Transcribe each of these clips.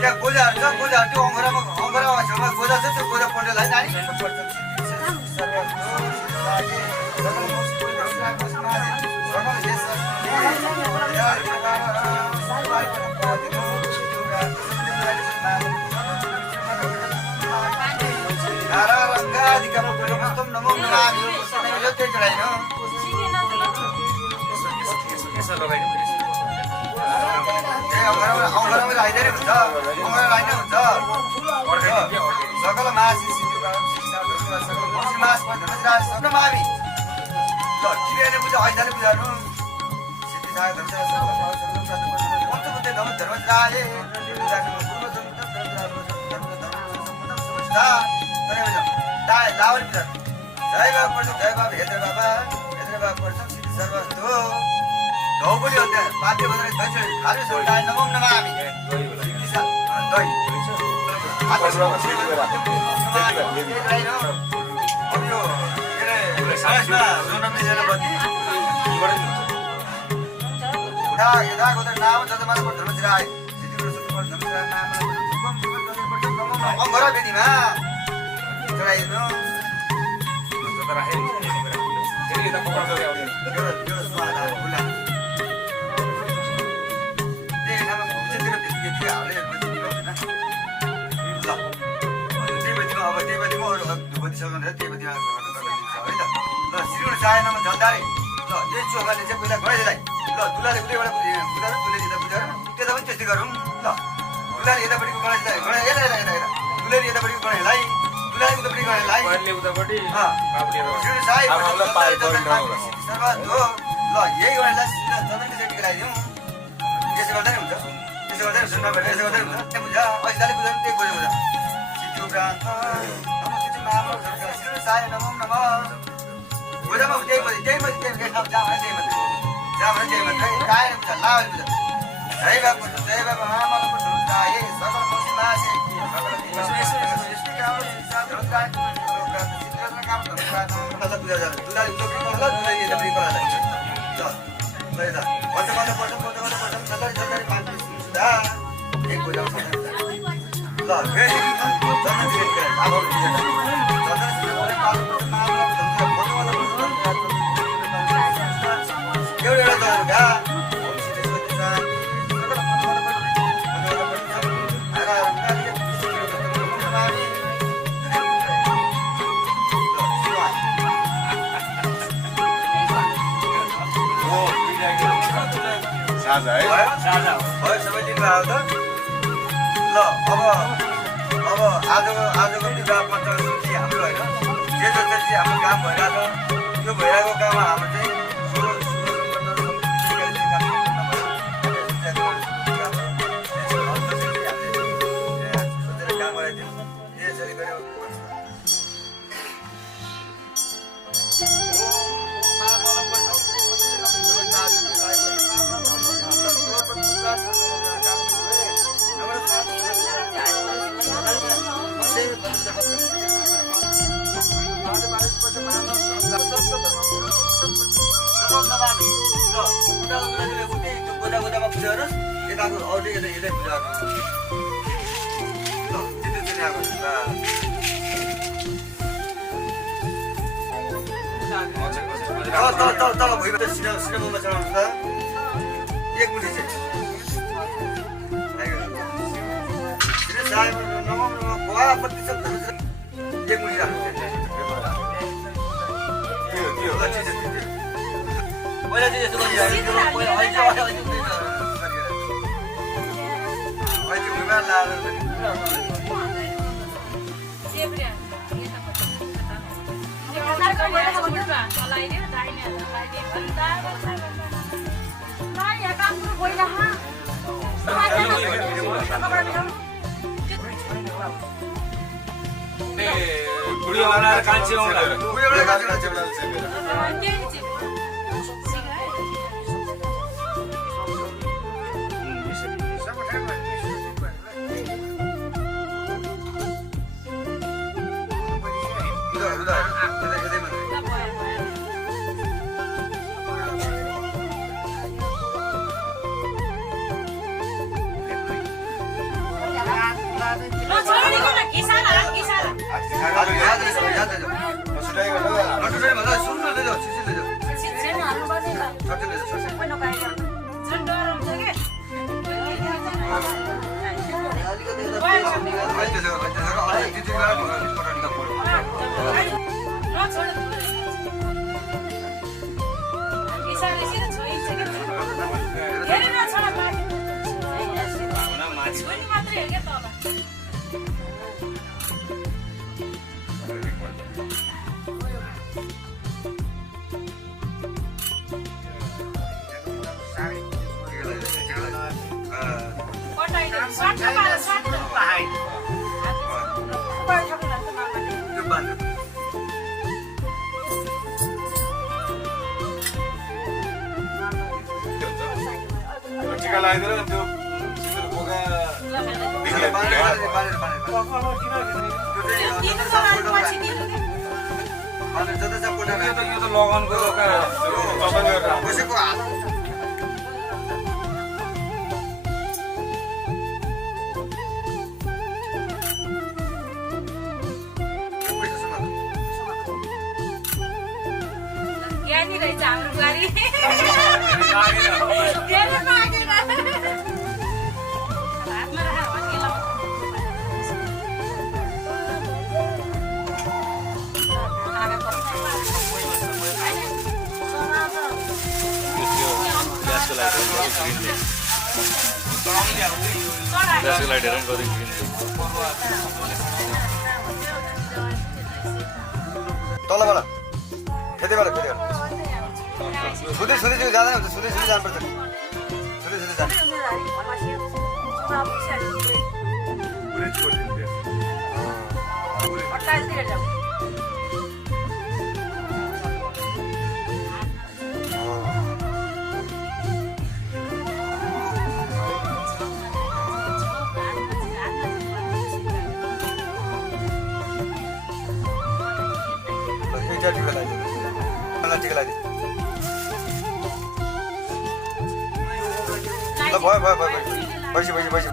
त्यहाँ गोजाहरू छ गोजाहरू त्यो अङ्गरामा छेउमा गोजा छ त्यो गोजा पल्टेलाई नानी अङ्गरामा लाइदिने हुन्छ अङ्गरा लाइनै हुन्छ सकल मास मास मावि ल टिभीले पूजा ऐदाले पूजाहरू सिद्धि साय धर्मशाला धर्मराजे लावरी पूजा जय बाबा पर्छ जय बाबा हेद्रे बाबा पर्छ सिद्धि सर्वस्तो ढौबडी हो त्यहाँ पाते बजारे दही खालि सोल्टाए नमो नमामि दही अब यो के अरे सायसमा जोनम्ने जेल बत्ती उडा यदाको त नाम जजमान पर धर्मशिराय सिद्धिपुर सुपर धर्मशिराय नाम अङ्गरा बेदीमा चढाइनु त राखे त्यसले त पकड गरे आउने यो सुवाला बुला चाहेनमा झन्डारे ल यही चोखाले चाहिँ पहिला गइदिलाई ल दुलाले उतैबाट बुझाएर दुले यता बुझाएर त्यता पनि त्यस्तै गरौँ ल दुलाले यतापट्टिको गणेशलाई गणे दुले यतापट्टिको गणेशलाई दुलाले उतापट्टि गणेशलाई उतापट्टि ल यही गणेशलाई जमिनको सेट गराइदिउँ त्यसो गर्दा नि हुन्छ त्यसो गर्दा त्यसो गर्दा हुन्छ त्यहाँ बुझा ऐसाले बुझाउनु त्यही बुझा बुझा सिद्धि उपरान्त नमो नम गोजामा त्यही मात्रै काय हुन्छ लावरी बुझा जय बाबा आमालाई पनि जाए सकल मसी मासे सकल साझा है साझा भयो सबै दिन भयो त ल अब आजको विवाह पञ्चमी हाम्रो होइन जे जस्तो चाहिँ हाम्रो काम भइरहेको छ त्यो भइरहेको काममा हाम्रो चाहिँ काम गराइदिउँ यसरी गऱ्यो Terima kasih. नमामी ल उताको दुलाले उतै त्यो गोदामा पूजा गरोस् यताको अरूले यतै पूजा गर्नु ल त्यति चाहिँ आएको तल भइबाट सिनेमामा चढाउनु त एक मुठी चाहिँ एक मुठी राख्नु पहिला चाहिँ यस्तो गुडियो बनाएर कान्छी आउँला टिका लगाइदिएर त्यो बोका यो त लगनको ज्ञानी रहेछ हाम्रो बुहारी ग्यासको लाइट हेरेर गरेको तलबाट फेरिबाट सुधै सुधै जाँदैन सुधै सुधै जानुपर्छ सुधै सुधै जानु टिका लगाइदियो ल भयो भइसक्यो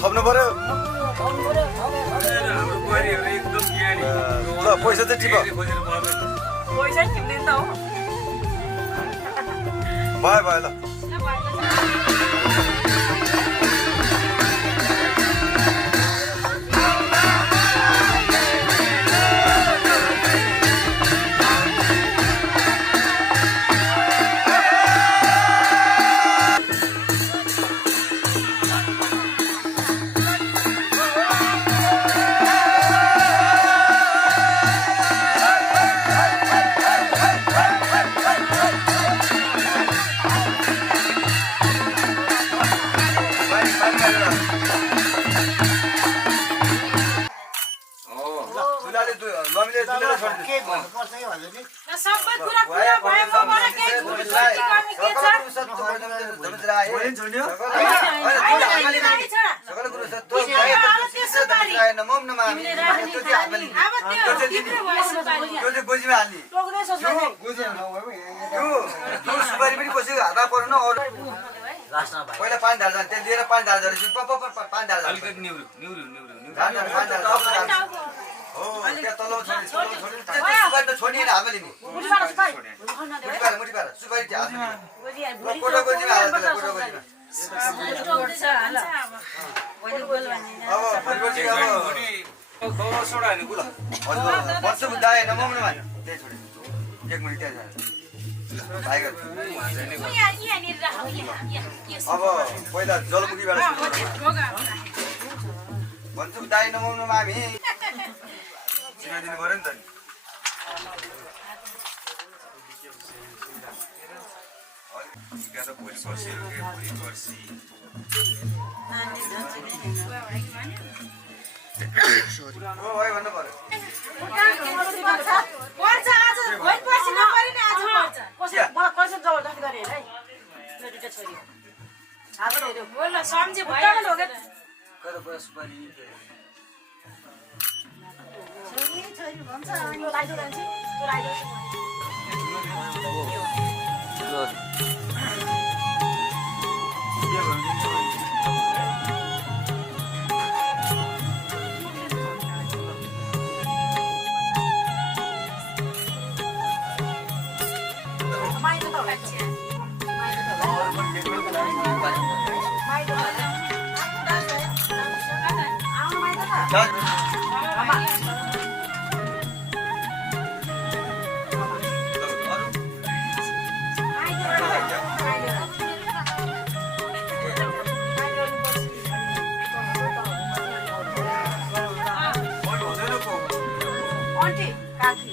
थप्नु पर्यो ल पैसा चाहिँ टिप पैसा टिप्दैन त हो भयो ल दुलेर छोड्नु के भन्नुपर्छ कि भन्यो नि सबै कुरा कुरा भयो मबाट केही झुट गर्ने के छ सकल गुरु सत्तो भएपछि नमो नमामि त्यो चाहिँ हामीले त्यो चाहिँ गोजीमा हाल्ने त्यो सुपारी पनि कसैको हातमा पर्नु न अरू पहिला 5 धार जान्छ त्यहाँ लिएर 5 धार झरेपछि 5 धार जान्छ अलिकति निउरु निउरु निउरु निउरु 5 धार हो त्यहाँ तल्लो छोडी सुपारी त छोडिएन हामीले नि मुठी पार सुपारी चाहिँ हाल्नु कोटो गोजीमा हाल्छ कोटो गोजीमा अब भोलिपर्सि अब सोडा नि गुल भन्छु बुझाए नमो नमामि त्यही छोडी 1 मिनेट त्यहाँ जान्छ अब पहिला जलमुखीबाट भन्छु दाइ नमो नमामि चिनाइदिनु पर्यो नि त भोलि पर्सि भोलि पर्सि हो भाइ भन्नु पर्यो पर्छ आज भोलि पर्सि नपरि नि आज पर्छ मलाई कसरी जबरजस्ती गरे है मेरो दुईटा छोरी हात हेर्यो बोल सम्झे भयो कर बस सुपारी छोरी छोरी भन्छ अनि लाइदो जान्छ त्यो लाइदो आन्टी काकी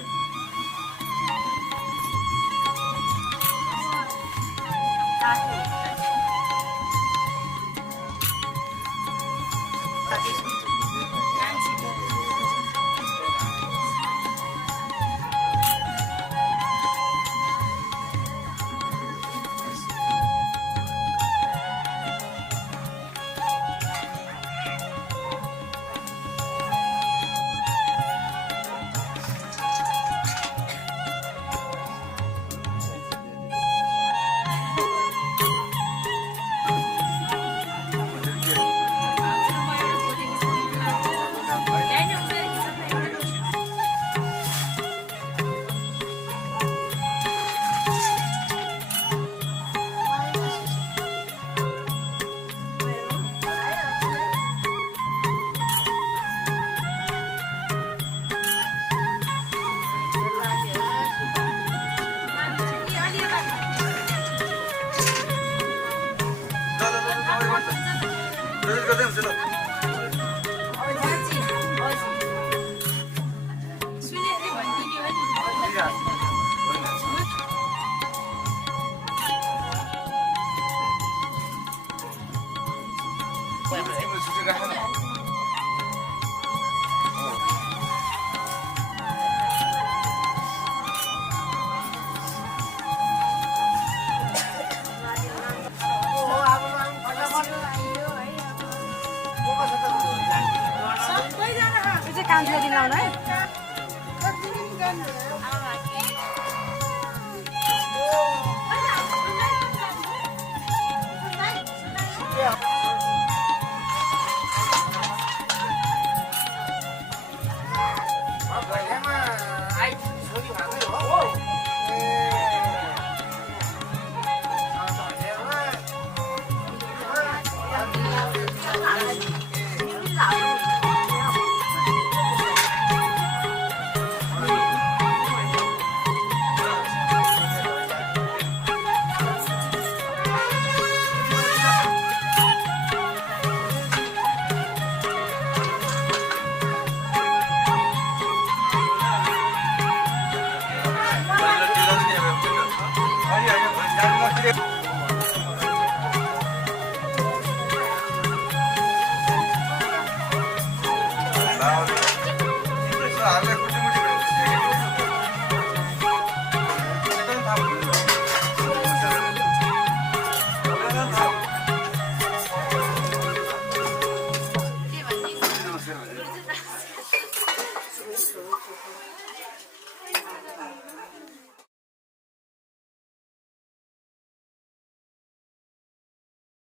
सबैजना काम दिलाउन है